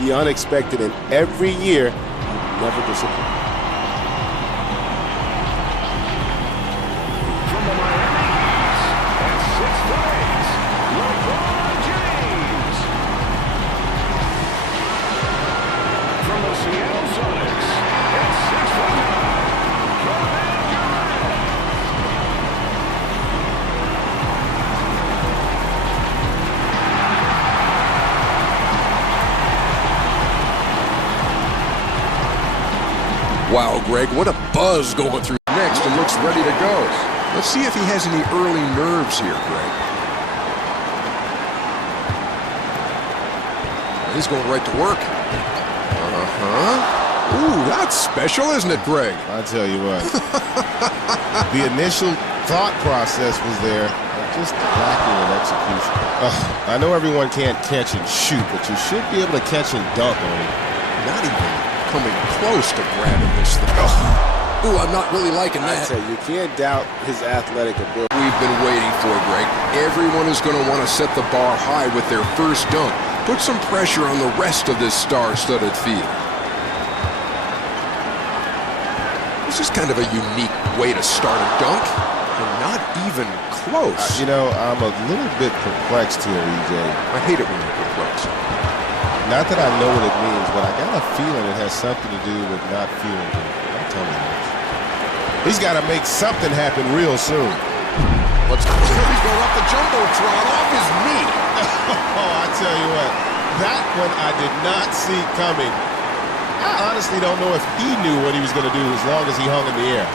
the unexpected, and every year, you never disappoint. From the Miami Heat, at 6'8", Lebron James. From the Seattle Sonics, at 6'9", Durant. Wow, Greg, what a buzz going through next and looks ready to go. Let's see if he has any early nerves here, Greg. He's going right to work. Ooh, that's special, isn't it, Greg? I'll tell you what. The initial thought process was there, just lacking in execution. I know everyone can't catch and shoot, but you should be able to catch and dunk on it. Not even coming close to grabbing this thing. Ooh, I'm not really liking that. I tell you can't doubt his athletic ability. We've been waiting for, Greg. Everyone is going to want to set the bar high with their first dunk. Put some pressure on the rest of this star-studded field. This is kind of a unique way to start a dunk, and not even close. You know, I'm a little bit perplexed here, EJ. I hate it when you're perplexed. Not that I know what it means, but I got a feeling it has something to do with not feeling good. Don't tell me this. He's got to make something happen real soon. Let's go. He's going up the jumbotron off his knee. Oh, I tell you what, that one I did not see coming. I honestly don't know if he knew what he was going to do as long as he hung in the air.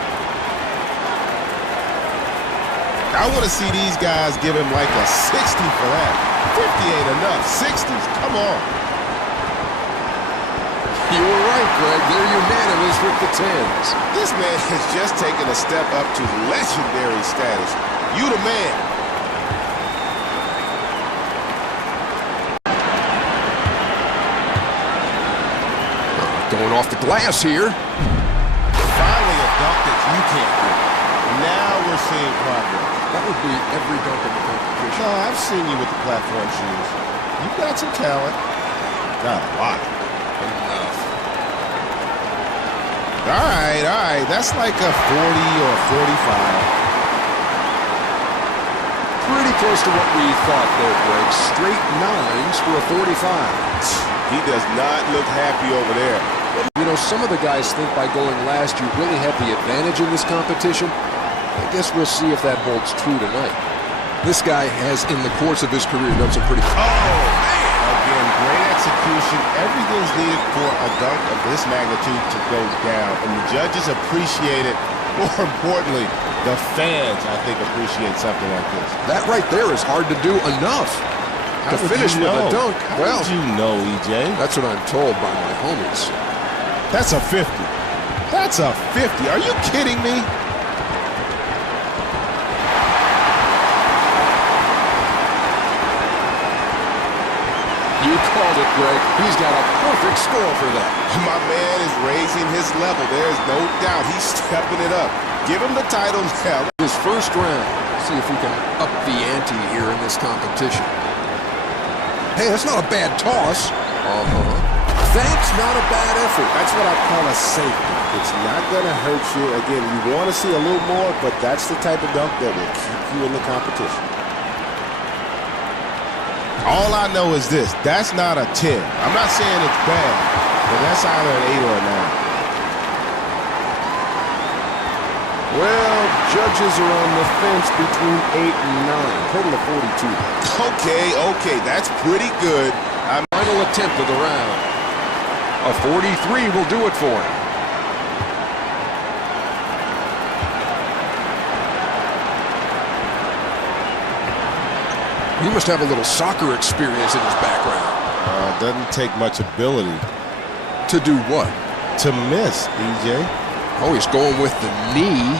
I want to see these guys give him like a 60 for that. 50 ain't enough. 60s, come on. You were right, Greg. They're unanimous with the 10s. This man has just taken a step up to legendary status. You the man. Going off the glass here. Finally a dunk that you can't do. Now we're seeing progress. That would be every dunk in the competition. No, I've seen you with the platform shoes. You've got some talent. Not a lot. Enough. All right. That's like a 40 or 45. Pretty close to what we thought there, Greg. Straight 9s for a 45. He does not look happy over there. You know, some of the guys think by going last you really have the advantage in this competition. I guess we'll see if that holds true tonight. This guy has, in the course of his career, done some pretty... Oh, man! Again, great execution. Everything's needed for a dunk of this magnitude to go down. And the judges appreciate it. More importantly, the fans, I think, appreciate something like this. That right there is hard to do enough. To finish with a dunk. How did you know, EJ? That's what I'm told by my homies. That's a 50. That's a 50. Are you kidding me? You called it, Greg. He's got a perfect score for that. My man is raising his level. There's no doubt. He's stepping it up. Give him the title now. His first round. See if we can up the ante here in this competition. Hey, that's not a bad toss. Thanks, not a bad effort. That's what I call a safety. It's not going to hurt you. Again, you want to see a little more, but that's the type of dunk that will keep you in the competition. All I know is this. That's not a 10. I'm not saying it's bad, but that's either an 8 or a 9. Well, judges are on the fence between 8 and 9. Total of 42. Okay. That's pretty good. Final attempt of the round. A 43 will do it for him. He must have a little soccer experience in his background. Doesn't take much ability. To do what? To miss, EJ. Oh, he's going with the knee.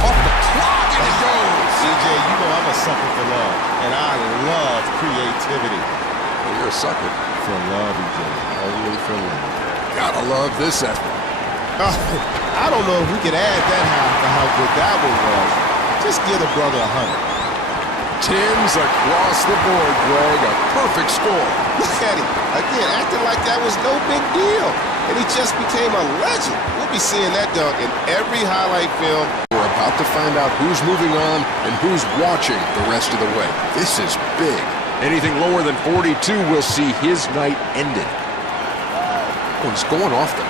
Off the clock, and it goes. EJ, you know I'm a sucker for love, and I love creativity. Well, you're a sucker. For love, EJ. Only for love. Gotta love this effort. I don't know if we could add that half to how good that one was. Just give the brother 100. tens across the board, Greg. A perfect score. Look at him. Again, acting like that was no big deal. And he just became a legend. We'll be seeing that dunk in every highlight film. We're about to find out who's moving on and who's watching the rest of the way. This is big. Anything lower than 42 will see his night ended. Oh, he's going off the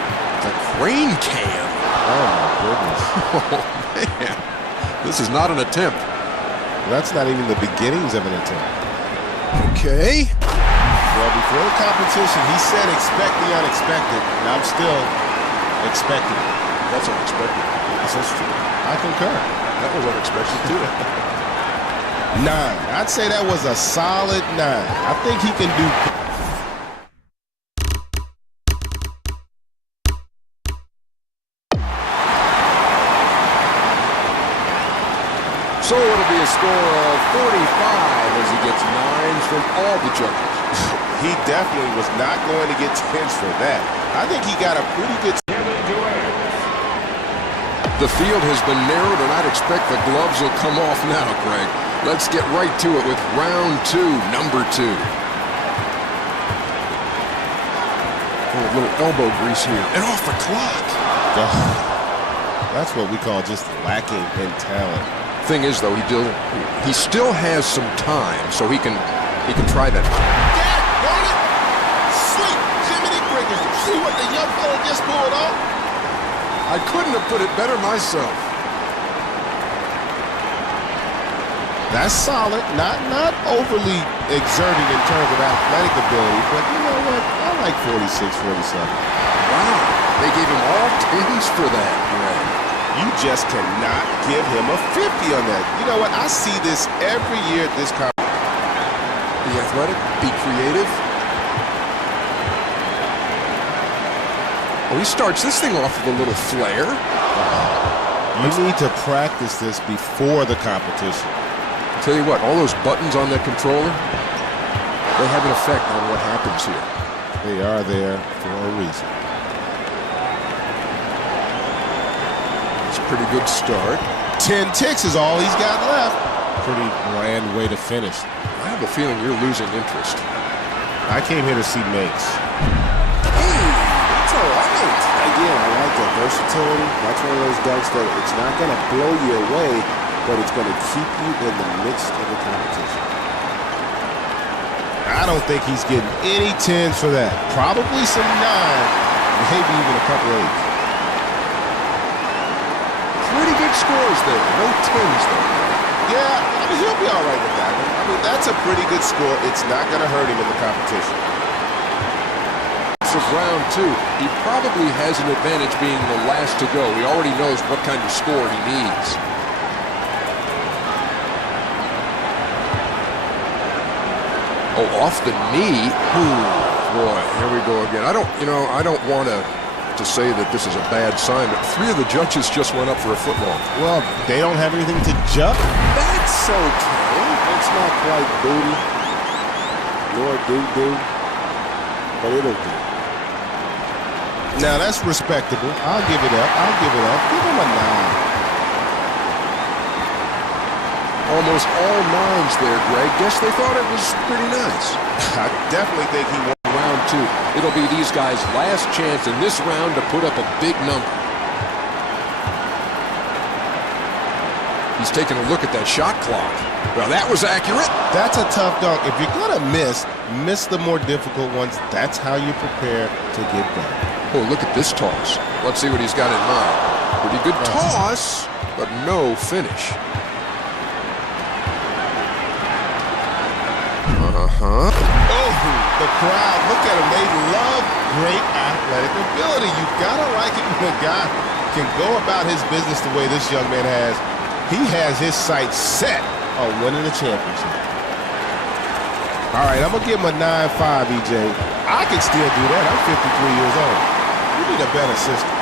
crane cam. Oh, my goodness. Oh, man. This is not an attempt. That's not even the beginnings of an attempt. Okay. Well, before the competition, he said expect the unexpected, and I'm still expecting it. That's unexpected. That's true. I concur. That was unexpected, too. 9. I'd say that was a solid 9. I think he can do. So it'll be a score of 45 as he gets 9s from all the judges. He definitely was not going to get 10s for that. I think he got a pretty good. Durant. The field has been narrowed, and I'd expect the gloves will come off now, Greg. Let's get right to it with round 2, number 2. Oh, a little elbow grease here. And off the clock. That's what we call just lacking in talent. Thing is, though, he still has some time, so he can try that. Dad, hold it! Sweet Jiminy Crickets. You see what the young fella just pulled off? I couldn't have put it better myself. That's solid. Not overly exerting in terms of athletic ability, but you know what? I like 46, 47. Wow. They gave him all 10s for that, Greg. You just cannot give him a 50 on that. You know what? I see this every year at this conference. Be athletic, be creative. Oh, he starts this thing off with a little flair. You need to practice this before the competition. I'll tell you what, all those buttons on that controller, they have an effect on what happens here. They are there for a reason. It's a pretty good start. 10 ticks is all he's got left. Pretty bland way to finish. I have a feeling you're losing interest. I came here to see makes. Hey, that's all right. Again, I like that versatility. That's one of those dunks that it's not going to blow you away, but it's going to keep you in the midst of the competition. I don't think he's getting any 10s for that. Probably some 9, maybe even a couple 8s. Pretty good scores there. No 10s, though. Yeah, I mean, he'll be all right with that one. I mean, that's a pretty good score. It's not going to hurt him in the competition. Of round 2, he probably has an advantage being the last to go. He already knows what kind of score he needs. Oh, off the knee. Ooh, boy, here we go again. I don't want to say that this is a bad sign, but 3 of the judges just went up for a foot long. Well, they don't have anything to jump. That's okay. It's not quite booty, nor doo-doo, but it'll do. Now, that's respectable. I'll give it up. Give him a 9. Almost all 9s there, Greg. Guess they thought it was pretty nice. I definitely think he won. Round 2. It'll be these guys' last chance in this round to put up a big number. He's taking a look at that shot clock. Well, that was accurate. That's a tough dunk. If you're going to miss the more difficult ones. That's how you prepare to get better. Oh, look at this toss. Let's see what he's got in mind. Pretty good toss, but no finish. Uh-huh. Oh, the crowd, look at him. They love great athletic ability. You've got to like it when a guy can go about his business the way this young man has. He has his sights set on winning the championship. All right, I'm going to give him a 9.5, EJ. I can still do that. I'm 53 years old. You need a better system.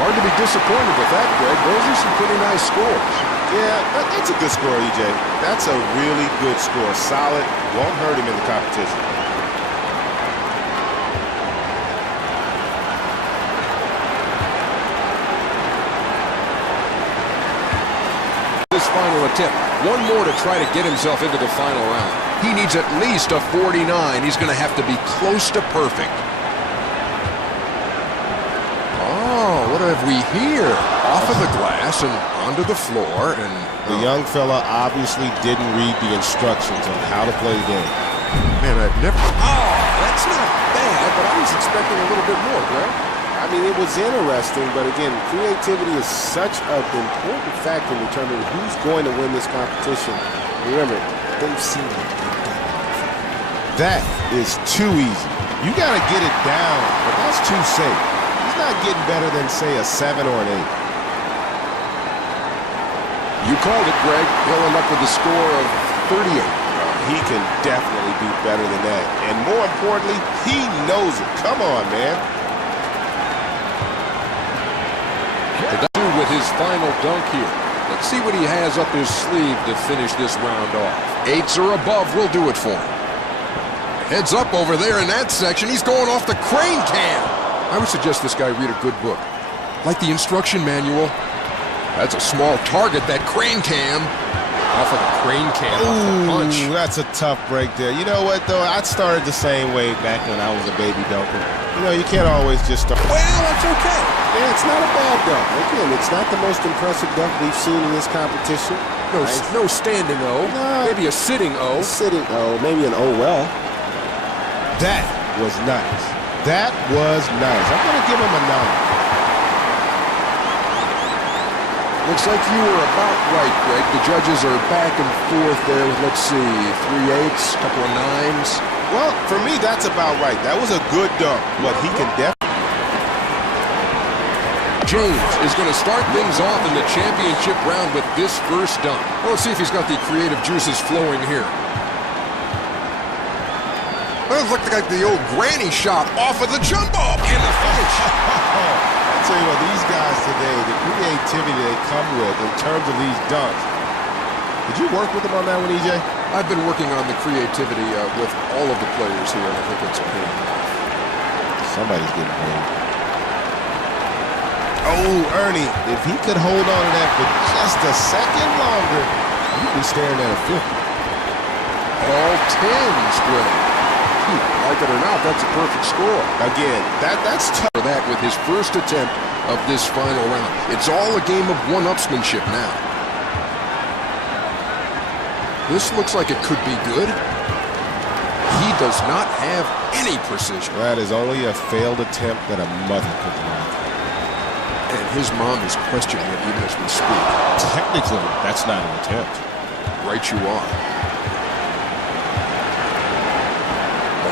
Hard to be disappointed with that, Greg. Those are some pretty nice scores. Yeah, that's a good score, EJ. That's a really good score. Solid. Won't hurt him in the competition. This final attempt. One more to try to get himself into the final round. He needs at least a 49. He's going to have to be close to perfect. Oh, what have we here? Off of the glass and onto the floor. And the young fella obviously didn't read the instructions on how to play the game. Man, I've never... Oh, that's not bad, but I was expecting a little bit more, Greg. I mean, it was interesting, but again, creativity is such an important factor in determining who's going to win this competition. Remember, they've seen it. That is too easy. You got to get it down, but that's too safe. He's not getting better than, say, a 7 or an 8. You called it, Greg. He'll end up with a score of 38. He can definitely do better than that. And more importantly, he knows it. Come on, man. With his final dunk here. Let's see what he has up his sleeve to finish this round off. 8s or above will do it for him. Heads up over there in that section. He's going off the crane cam. I would suggest this guy read a good book. Like the instruction manual. That's a small target, that crane cam. Off of the crane cam. Ooh, punch. that's a tough break there. You know what, though? I started the same way back when I was a baby dunker. You know, you can't always just start. Well, that's okay. Yeah, it's not a bad dunk. Again, it's not the most impressive dunk we've seen in this competition. No standing O. No. Maybe a sitting O. A sitting O, maybe an O well. That was nice. That was nice. I'm going to give him a 9. Looks like you were about right, Greg. The judges are back and forth there with, let's see, 3 8s, a couple of 9s. Well, for me, that's about right. That was a good dunk, but he can definitely... James is going to start things off in the championship round with this first dunk. Well, let's see if he's got the creative juices flowing here. Well, it looked like the old granny shot off of the jump ball and the finish. I'll tell you what, these guys today, the creativity they come with in terms of these dunks. Did you work with them on that one, EJ? I've been working on the creativity with all of the players here, and I think it's paying off. Somebody's getting paid. Oh, Ernie, if he could hold on to that for just a second longer, you'd be staring at a 50. All 10s, Greg. Like it or not, that's a perfect score. Again, that's tough. For that with his first attempt of this final round. It's all a game of one-upsmanship now. This looks like it could be good. He does not have any precision. That is only a failed attempt that a mother could laugh. And his mom is questioning it even as we speak. Technically, that's not an attempt. Right you are.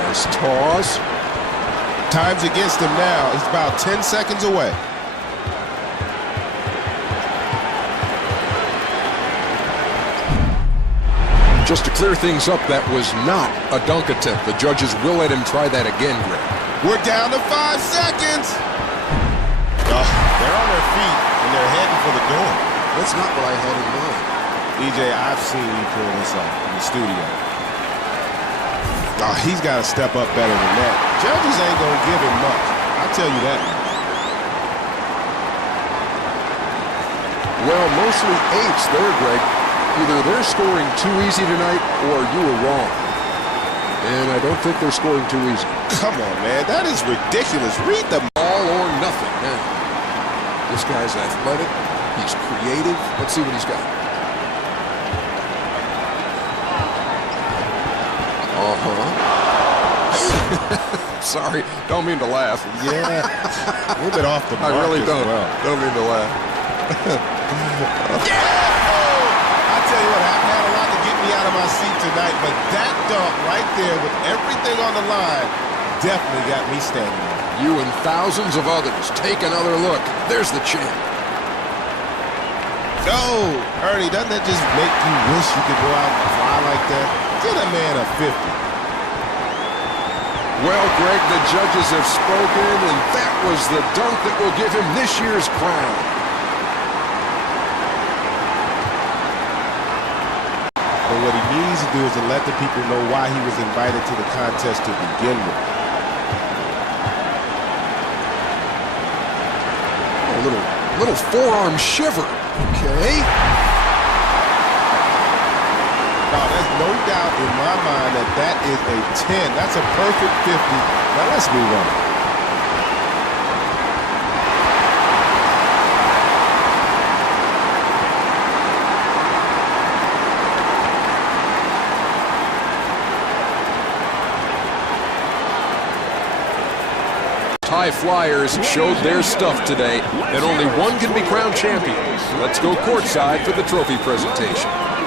Nice toss. Time's against him now. He's about 10 seconds away. Just to clear things up, that was not a dunk attempt. The judges will let him try that again, Greg. We're down to 5 seconds. Oh, they're on their feet, and they're heading for the door. That's not what I had in mind. EJ, I've seen you pull this off in the studio. Oh, he's got to step up better than that. Judges ain't going to give him much. I'll tell you that much. Well, mostly 8s there, Greg. Either they're scoring too easy tonight or you were wrong. And I don't think they're scoring too easy. Come on, man. That is ridiculous. Read the all or nothing now. This guy's athletic. He's creative. Let's see what he's got. Sorry, don't mean to laugh. Yeah, a little bit off the mark. I really don't. Well. Don't mean to laugh. I tell you what, I haven't had a lot to get me out of my seat tonight, but that dunk right there with everything on the line definitely got me standing up. You and thousands of others take another look. There's the champ. No, Ernie, doesn't that just make you wish you could go out and fly like that? Get a man a 50. Well, Greg, the judges have spoken, and that was the dunk that will give him this year's crown. But what he needs to do is to let the people know why he was invited to the contest to begin with. A little forearm shiver. Okay. no doubt in my mind that that is a 10. That's a perfect 50. Now let's move on. High Flyers showed their stuff today, and only one can be crowned champion. Let's go courtside for the trophy presentation.